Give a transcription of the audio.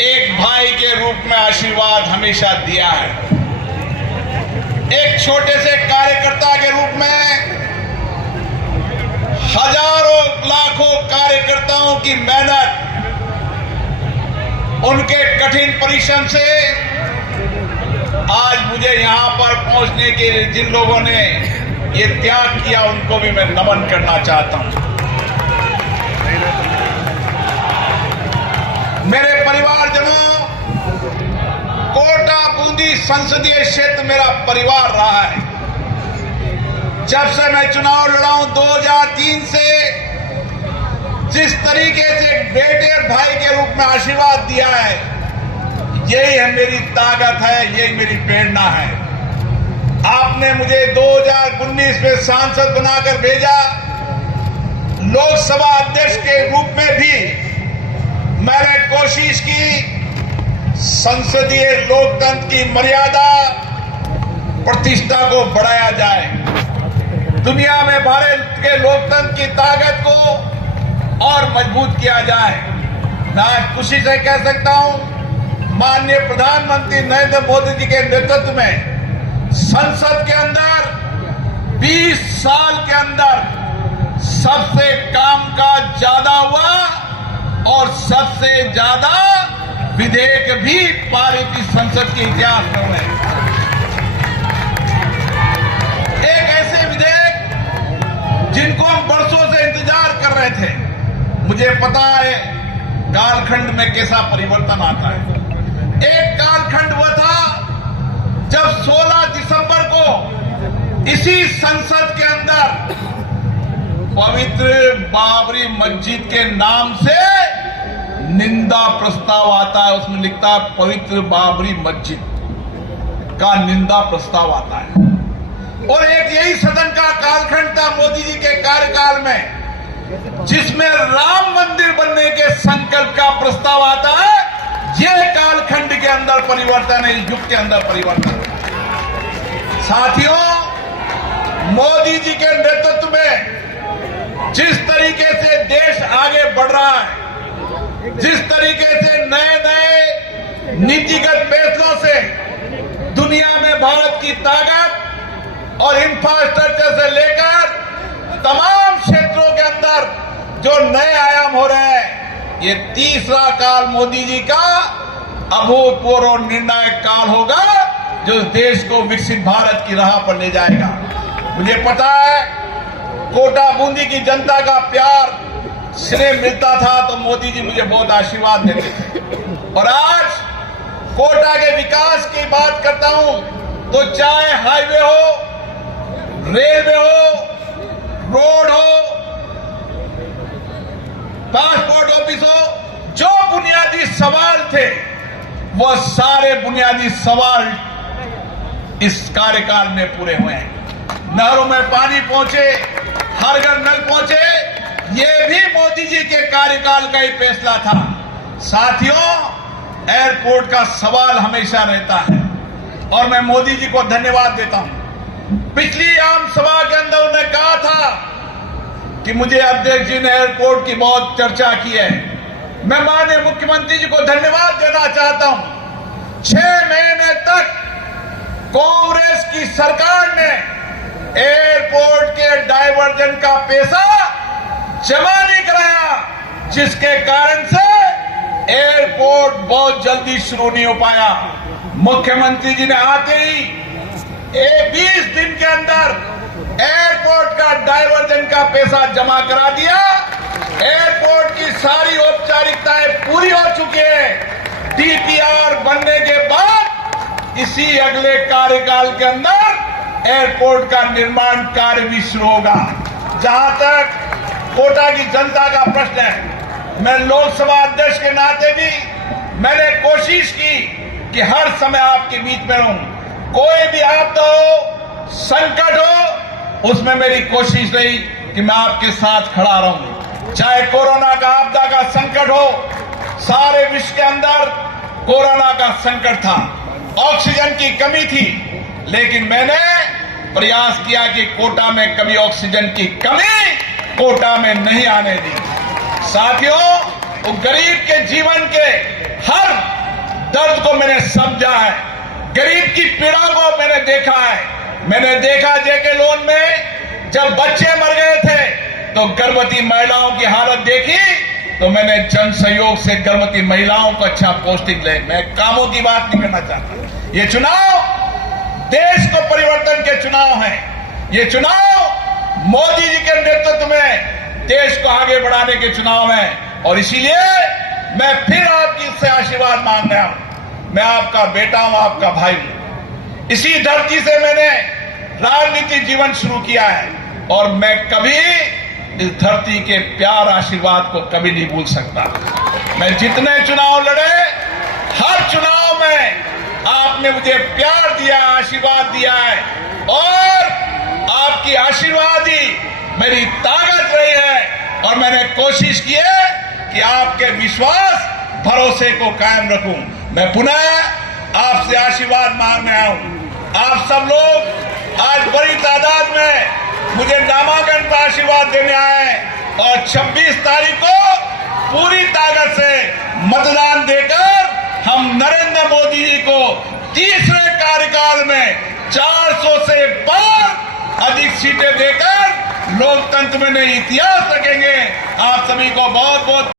एक भाई के रूप में आशीर्वाद हमेशा दिया है। एक छोटे से कार्यकर्ता के रूप में हजारों लाखों कार्यकर्ताओं की मेहनत, उनके कठिन परिश्रम से आज मुझे यहां पर पहुंचने के लिए जिन लोगों ने ये त्याग किया, उनको भी मैं नमन करना चाहता हूं। मेरे परिवारजनों, कोटा बूंदी संसदीय क्षेत्र मेरा परिवार रहा है। जब से मैं चुनाव लड़ा हूं 2003 से, जिस तरीके से बेटे और भाई के रूप में आशीर्वाद दिया है, यही है मेरी ताकत है, यही मेरी प्रेरणा है। आपने मुझे 2019 में सांसद बनाकर भेजा। लोकसभा अध्यक्ष के रूप में भी मैंने कोशिश की संसदीय लोकतंत्र की मर्यादा, प्रतिष्ठा को बढ़ाया जाए, दुनिया में भारत के लोकतंत्र की ताकत को और मजबूत किया जाए। मैं आज खुशी से कह सकता हूं, माननीय प्रधानमंत्री नरेंद्र मोदी जी के नेतृत्व में संसद के अंदर 20 साल के अंदर सबसे कामकाज ज्यादा हुआ और सबसे ज्यादा विधेयक भी पारित इस संसद के इतिहास में हुए। एक ऐसे विधेयक जिनको हम बरसों से इंतजार कर रहे थे। मुझे पता है कालखंड में कैसा परिवर्तन आता है। एक कालखंड हुआ था जब 16 दिसंबर को इसी संसद के अंदर पवित्र बाबरी मस्जिद के नाम से निंदा प्रस्ताव आता है। उसमें लिखता है पवित्र बाबरी मस्जिद का निंदा प्रस्ताव आता है। और एक यही सदन का कालखंड था मोदी जी के कार्यकाल में, जिसमें राम मंदिर बनने के संकल्प का प्रस्ताव आता है। यह कालखंड के अंदर परिवर्तन है, युग के अंदर परिवर्तन है। साथियों, मोदी जी के नेतृत्व में जिस तरीके से देश आगे बढ़ रहा है, जिस तरीके से नए नए नीतिगत फैसलों से दुनिया में भारत की ताकत और इंफ्रास्ट्रक्चर से लेकर तमाम क्षेत्रों के अंदर जो नए आयाम हो रहे हैं, ये तीसरा काल मोदी जी का अभूतपूर्व और निर्णायक काल होगा, जो देश को विकसित भारत की राह पर ले जाएगा। मुझे पता है कोटा बूंदी की जनता का प्यार स्नेह मिलता था तो मोदी जी मुझे बहुत आशीर्वाद देते थे। और आज कोटा के विकास की बात करता हूं तो चाहे हाईवे हो, रेलवे हो, रोड हो, पासपोर्ट ऑफिस हो, जो बुनियादी सवाल थे वो सारे बुनियादी सवाल इस कार्यकाल में पूरे हुए हैं। नहरों में पानी पहुंचे, हर घर नल पहुंचे, ये भी मोदी जी के कार्यकाल का ही फैसला था। साथियों, एयरपोर्ट का सवाल हमेशा रहता है और मैं मोदी जी को धन्यवाद देता हूं। पिछली आम सभा के अंदर उन्होंने कहा था कि मुझे अध्यक्ष जी ने एयरपोर्ट की बहुत चर्चा की है। मैं माननीय मुख्यमंत्री जी को धन्यवाद देना चाहता हूं। 6 महीने तक कांग्रेस की सरकार ने एयरपोर्ट के डायवर्जन का पैसा जमा नहीं कराया, जिसके कारण से एयरपोर्ट बहुत जल्दी शुरू नहीं हो पाया। मुख्यमंत्री जी ने आते ही 20 दिन के अंदर एयरपोर्ट का डायवर्जन का पैसा जमा करा दिया। एयरपोर्ट की सारी औपचारिकताएं पूरी हो चुकी है। डीपीआर बनने के बाद इसी अगले कार्यकाल के अंदर एयरपोर्ट का निर्माण कार्य भी शुरू होगा। जहां तक कोटा की जनता का प्रश्न है, मैं लोकसभा अध्यक्ष के नाते भी मैंने कोशिश की कि हर समय आपके बीच में रहूं। कोई भी आपदा हो, संकट हो, उसमें मेरी कोशिश रही कि मैं आपके साथ खड़ा रहूं। चाहे कोरोना का आपदा का संकट हो, सारे विश्व के अंदर कोरोना का संकट था, ऑक्सीजन की कमी थी, लेकिन मैंने प्रयास किया कि कोटा में कभी ऑक्सीजन की कमी कोटा में नहीं आने दी। साथियों, वो गरीब के जीवन के हर दर्द को मैंने समझा है, गरीब की पीड़ा को मैंने देखा है। मैंने देखा जेके लोन में जब बच्चे मर गए थे तो गर्भवती महिलाओं की हालत देखी, तो मैंने जन सहयोग से गर्भवती महिलाओं को अच्छा पोस्टिंग ले। मैं कामों की बात नहीं करना चाहता। ये चुनाव देश को परिवर्तन के चुनाव हैं। ये चुनाव मोदी जी के नेतृत्व में देश को आगे बढ़ाने के चुनाव हैं, और इसीलिए मैं फिर आपकी से आशीर्वाद मांग रहा हूं। मैं आपका बेटा हूं, आपका भाई हूं। इसी धरती से मैंने राजनीतिक जीवन शुरू किया है, और मैं कभी इस धरती के प्यार आशीर्वाद को कभी नहीं भूल सकता। मैं जितने चुनाव लड़े, हर चुनाव में आपने मुझे प्यार दिया, आशीर्वाद दिया है, और आपकी आशीर्वाद ही मेरी ताकत रही है। और मैंने कोशिश की है कि आपके विश्वास भरोसे को कायम रखूं। मैं पुनः आपसे आशीर्वाद मांगने आया हूं। आप सब लोग आज बड़ी तादाद में मुझे नामांकन का आशीर्वाद देने आए, और 26 तारीख को पूरी ताकत से मतदान देकर हम नरेंद्र मोदी जी को तीसरे कार्यकाल में 400 से पार अधिक सीटें देकर लोकतंत्र में नई इतिहास रखेंगे। आप सभी को बहुत बहुत